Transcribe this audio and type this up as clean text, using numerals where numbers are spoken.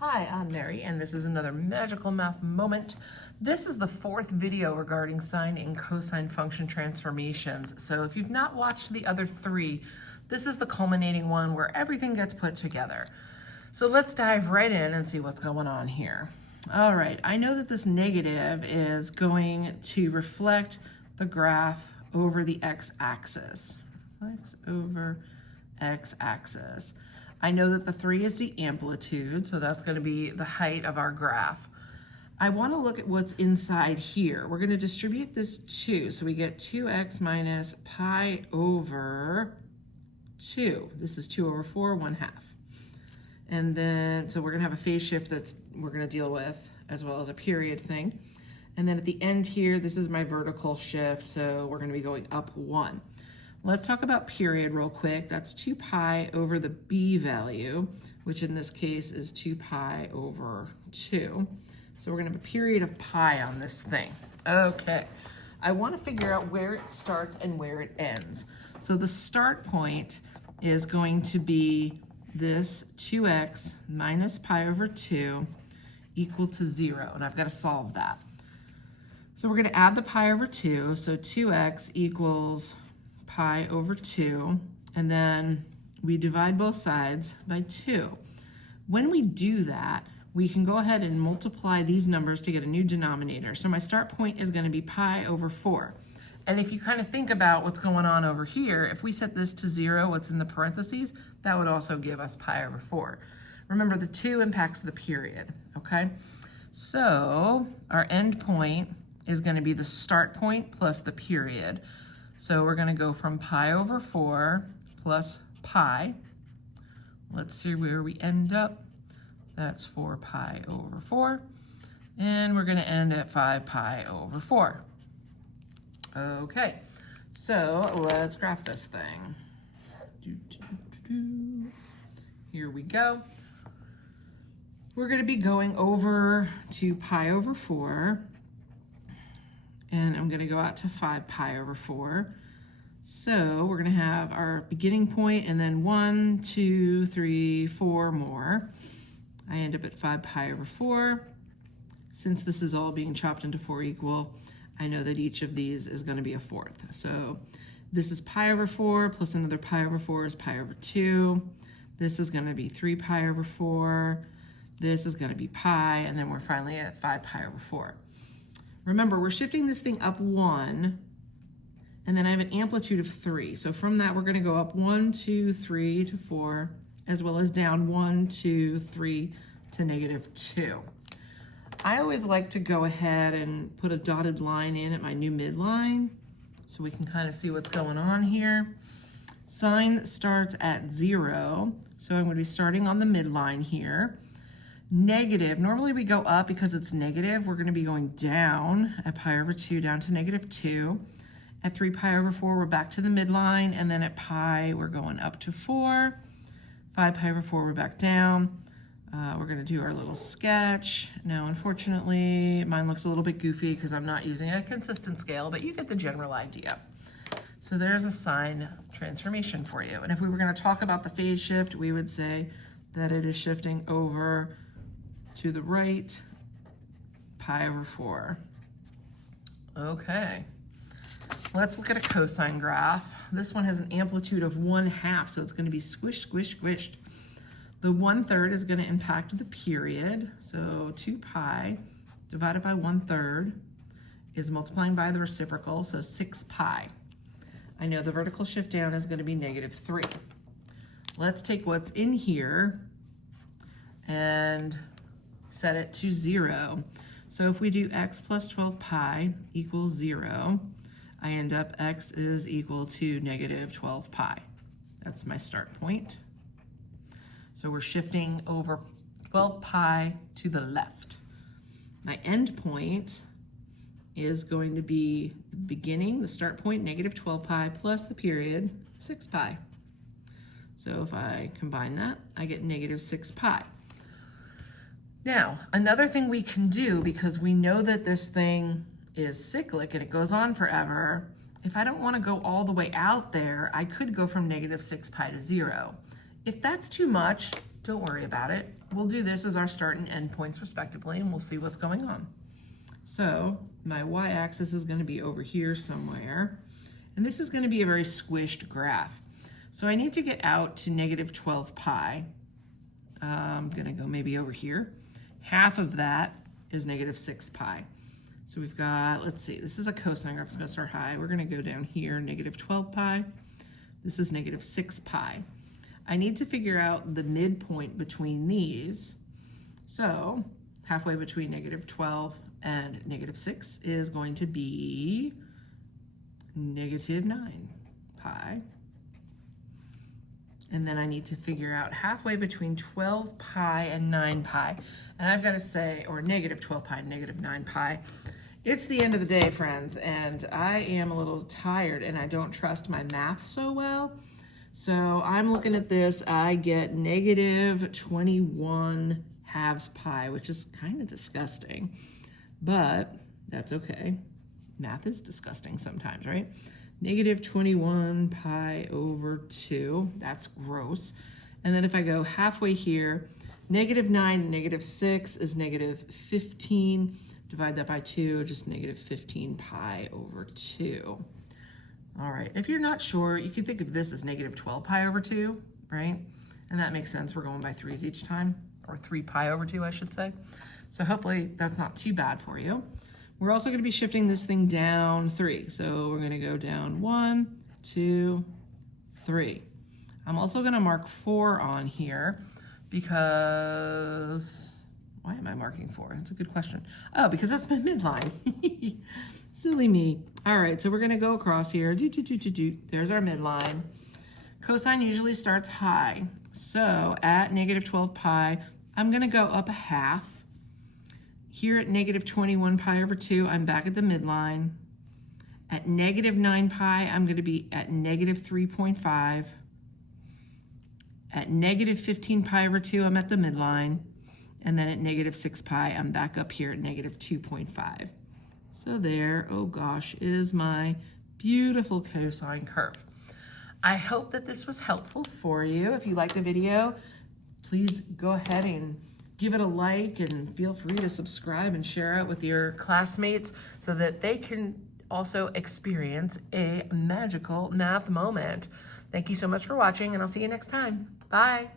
Hi, I'm Mary, and this is another magical math moment. This is the fourth video regarding sine and cosine function transformations. So if you've not watched the other three, this is the culminating one where everything gets put together. So let's dive right in and see what's going on here. All right, I know that this negative is going to reflect the graph over the x-axis. X over x-axis. I know that the 3 is the amplitude, so that's going to be the height of our graph. I want to look at what's inside here. We're going to distribute this 2, so we get 2x minus pi over 2. This is 2 over 4, 1/2. And then, so we're going to have a phase shift we're going to deal with, as well as a period thing. And then at the end here, this is my vertical shift, so we're going to be going up 1. Let's talk about period real quick. That's 2 pi over the b value, which in this case is 2 pi over 2. So we're gonna have a period of pi on this thing. Okay, I wanna figure out where it starts and where it ends. So the start point is going to be this 2x minus pi over 2 equal to 0, and I've gotta solve that. So we're gonna add the pi over 2, so 2x equals pi over 2, and then we divide both sides by 2. When we do that, we can go ahead and multiply these numbers to get a new denominator. So my start point is going to be pi over 4. And if you kind of think about what's going on over here, if we set this to 0, what's in the parentheses, that would also give us pi over 4. Remember, the 2 impacts the period, okay? So our end point is going to be the start point plus the period. So we're going to go from pi over 4 plus pi. Let's see where we end up. That's 4 pi over 4. And we're going to end at 5 pi over 4. Okay, so let's graph this thing. Here we go. We're going to be going over to pi over 4. And I'm going to go out to 5 pi over 4. So we're going to have our beginning point and then 1, 2, 3, 4 more. I end up at 5 pi over 4. Since this is all being chopped into 4 equal, I know that each of these is going to be a fourth. So this is pi over 4 plus another pi over 4 is pi over 2. This is going to be 3 pi over 4. This is going to be pi, and then we're finally at 5 pi over 4. Remember, we're shifting this thing up 1, and then I have an amplitude of 3. So from that, we're going to go up 1, 2, 3 to 4, as well as down 1, 2, 3 to negative 2. I always like to go ahead and put a dotted line in at my new midline so we can kind of see what's going on here. Sine starts at 0, so I'm going to be starting on the midline here. Negative, normally we go up because it's negative. We're going to be going down at pi over 2 down to negative 2. At 3 pi over 4, we're back to the midline, and then at pi, we're going up to 4. 5 pi over 4, we're back down. We're going to do our little sketch. Now, unfortunately, mine looks a little bit goofy because I'm not using a consistent scale, but you get the general idea. So there's a sine transformation for you. And if we were going to talk about the phase shift, we would say that it is shifting over to the right, pi over 4. Okay, let's look at a cosine graph. This one has an amplitude of 1/2, so it's going to be squish, squish, squished. The 1/3 is going to impact the period, so 2 pi divided by 1/3 is multiplying by the reciprocal, so 6 pi. I know the vertical shift down is going to be negative 3. Let's take what's in here and set it to 0. So if we do x plus 12 pi equals 0, I end up x is equal to negative 12 pi. That's my start point. So we're shifting over 12 pi to the left. My end point is going to be the beginning, the start point, negative 12 pi plus the period, 6 pi. So if I combine that, I get negative 6 pi. Now, another thing we can do, because we know that this thing is cyclic and it goes on forever, if I don't want to go all the way out there, I could go from negative 6 pi to 0. If that's too much Don't worry about it. We'll do this as our start and end points respectively, and we'll see what's going on. So my y-axis is going to be over here somewhere, and this is going to be a very squished graph. So I need to get out to negative 12 pi. I'm going to go maybe over here. Half of that is negative 6 pi. So we've got, let's see, this is a cosine graph. It's going to start high. We're going to go down here, negative 12 pi. This is negative 6 pi. I need to figure out the midpoint between these. So halfway between negative 12 and negative 6 is going to be negative 9 pi. And then I need to figure out halfway between 12 pi and 9 pi. And I've got to say, or negative 12 pi and negative 9 pi. It's the end of the day, friends, and I am a little tired and I don't trust my math so well. So I'm looking at this, I get negative 21 halves pi, which is kind of disgusting, but that's okay. Math is disgusting sometimes, right? Negative 21 pi over 2, that's gross. And then if I go halfway here, negative 9 and negative 6 is negative 15. Divide that by 2, just negative 15 pi over 2. All right, if you're not sure, you can think of this as negative 12 pi over 2, right? And that makes sense. We're going by 3's each time, or 3 pi over 2, I should say. So hopefully that's not too bad for you. We're also going to be shifting this thing down 3. So we're going to go down 1, 2, 3. I'm also going to mark 4 on here because, why am I marking 4? That's a good question. Oh, because that's my midline. Silly me. All right, so we're going to go across here. There's our midline. Cosine usually starts high. So at negative 12 pi, I'm going to go up a half. Here at negative 21 pi over 2, I'm back at the midline. At negative 9 pi, I'm going to be at negative 3.5. At negative 15 pi over 2, I'm at the midline. And then at negative 6 pi, I'm back up here at negative 2.5. So there, oh gosh, is my beautiful cosine curve. I hope that this was helpful for you. If you like the video, please go ahead and give it a like and feel free to subscribe and share it with your classmates so that they can also experience a magical math moment. Thank you so much for watching, and I'll see you next time. Bye.